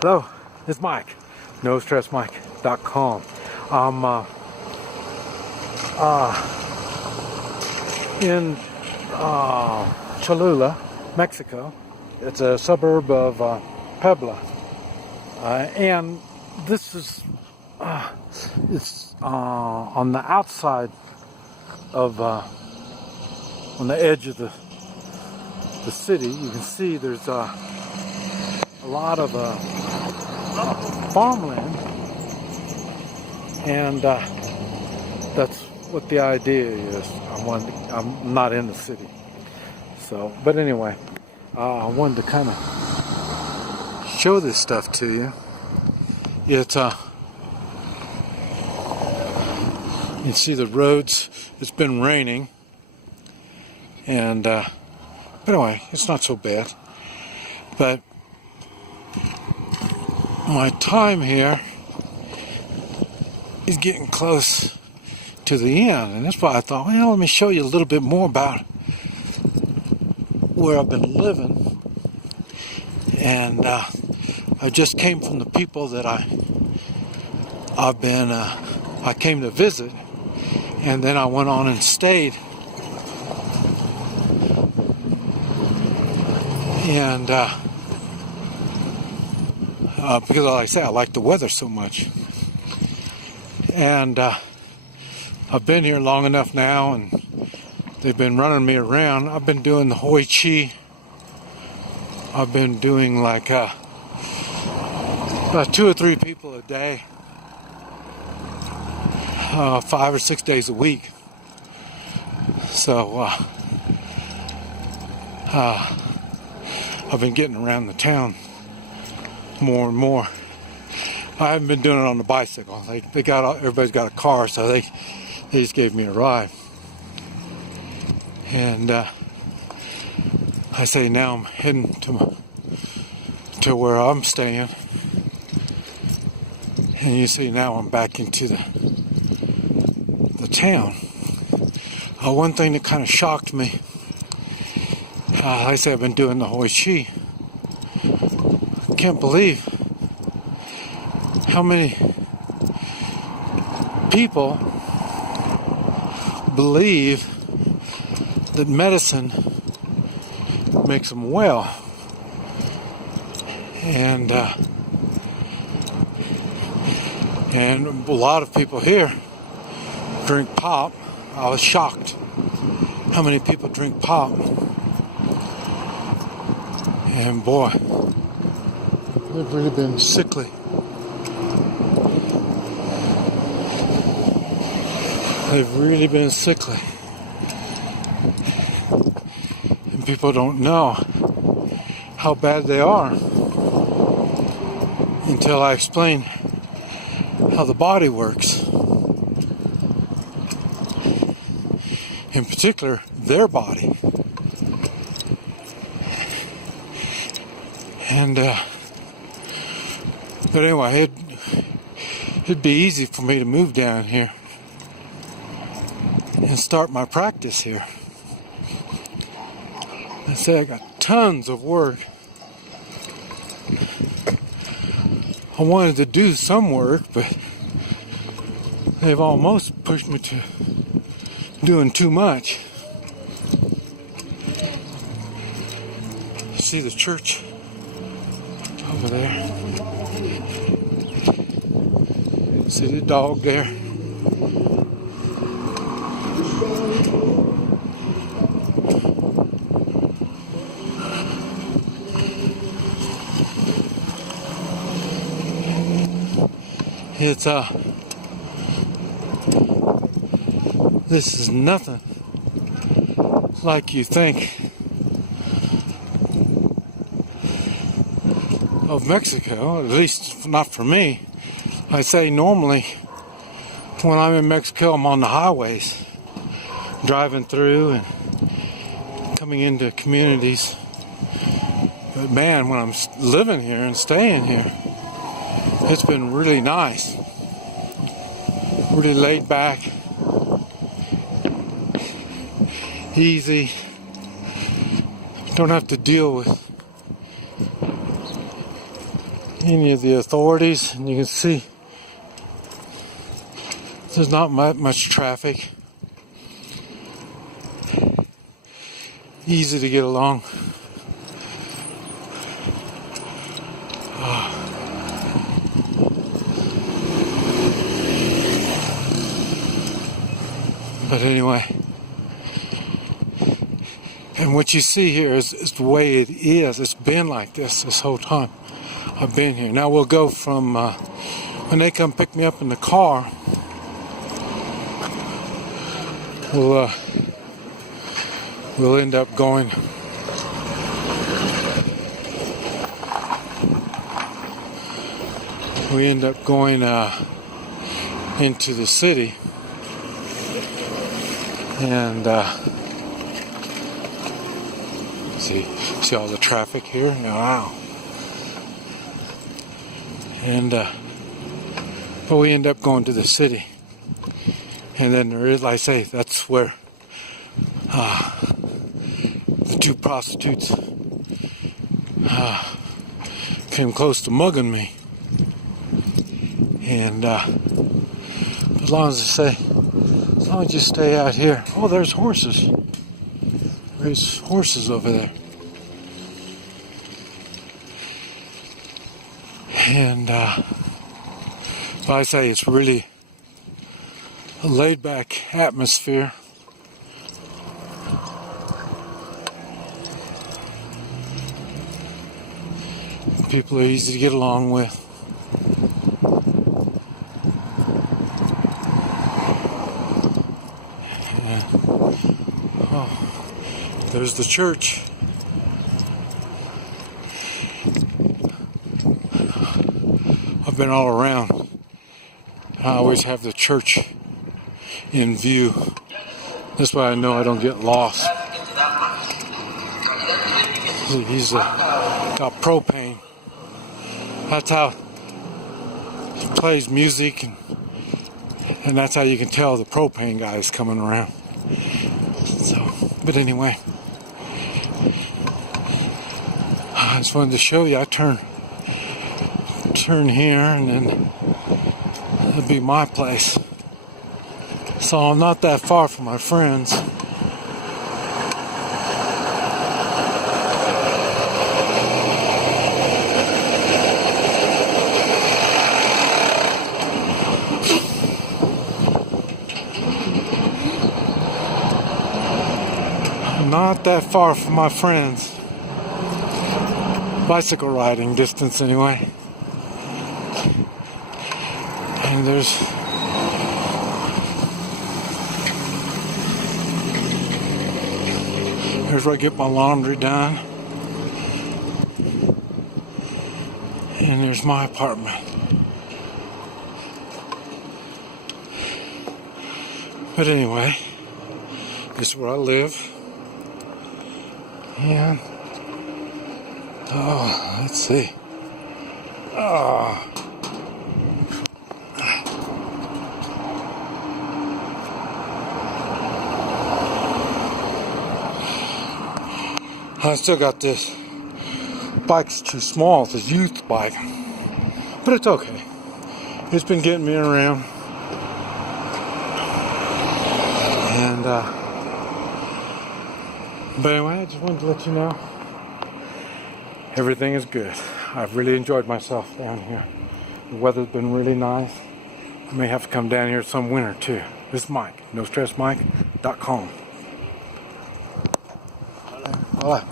Hello, it's Mike, NoStressMike.com. I'm in Cholula, Mexico. It's a suburb of Puebla, and this is it's on the outside of on the edge of the city. You can see there's a lot of farmland, and that's what the idea is. I'm not in the city, so but anyway, I wanted to kind of show this stuff to you. It's you see the roads. It's been raining, and but anyway, it's not so bad. But my time here is getting close to the end, and that's why I thought, well, let me show you a little bit more about where I've been living. And I just came from the people that I came to visit, and then I went on and stayed. And because, like I say, I like the weather so much. And I've been here long enough now, and they've been running me around. I've been doing the Hoi Chi. I've been doing like about 2 or 3 people a day, 5 or 6 days a week. So I've been getting around the town more and more. I haven't been doing it on the bicycle. Everybody's got a car, so they just gave me a ride. And I say now I'm heading to where I'm staying. And you see now I'm back into the town. One thing that kind of shocked me, like I said, I've been doing the Hoi Chi. I can't believe how many people believe that medicine makes them well. And a lot of people here drink pop. I was shocked how many people drink pop. And boy, they've really been sickly. They've really been sickly. And people don't know how bad they are until I explain how the body works. In particular, their body. And but anyway, it'd be easy for me to move down here and start my practice here. I say I got tons of work. I wanted to do some work, but they've almost pushed me to doing too much. See the church over there? See the dog there? It's this is nothing like you think of Mexico, at least not for me. I say normally when I'm in Mexico, I'm on the highways, driving through and coming into communities. But man, when I'm living here and staying here, it's been really nice, really laid back, easy. Don't have to deal with any of the authorities, and you can see there's not much traffic. Easy to get along. But anyway, and what you see here is the way it is. It's been like this whole time I've been here. Now we'll go from, when they come pick me up in the car, we'll end up going into the city, and see all the traffic here. Wow. And but we end up going to the city, and then there is, like I say, that's where the two prostitutes came close to mugging me. And as long as you stay out here. Oh, there's horses. There's horses over there. And but I say it's really a laid-back atmosphere. People are easy to get along with. And, oh, there's the church. I've been all around. I always have the church in view. That's why I know I don't get lost. He's got propane. That's how he plays music, and that's how you can tell the propane guy is coming around. So, but anyway, I just wanted to show you. I turn here, and then it'll be my place. So I'm not that far from my friends. Not that far from my friends. Bicycle riding distance anyway. And there's where I get my laundry done. And there's my apartment. But anyway, this is where I live. And oh, let's see. Oh. I still got this bike's too small. It's a youth bike, but it's okay. It's been getting me around, and but anyway, I just wanted to let you know everything is good. I've really enjoyed myself down here. The weather's been really nice. I may have to come down here some winter too. This is Mike, NoStressMike.com. Bye.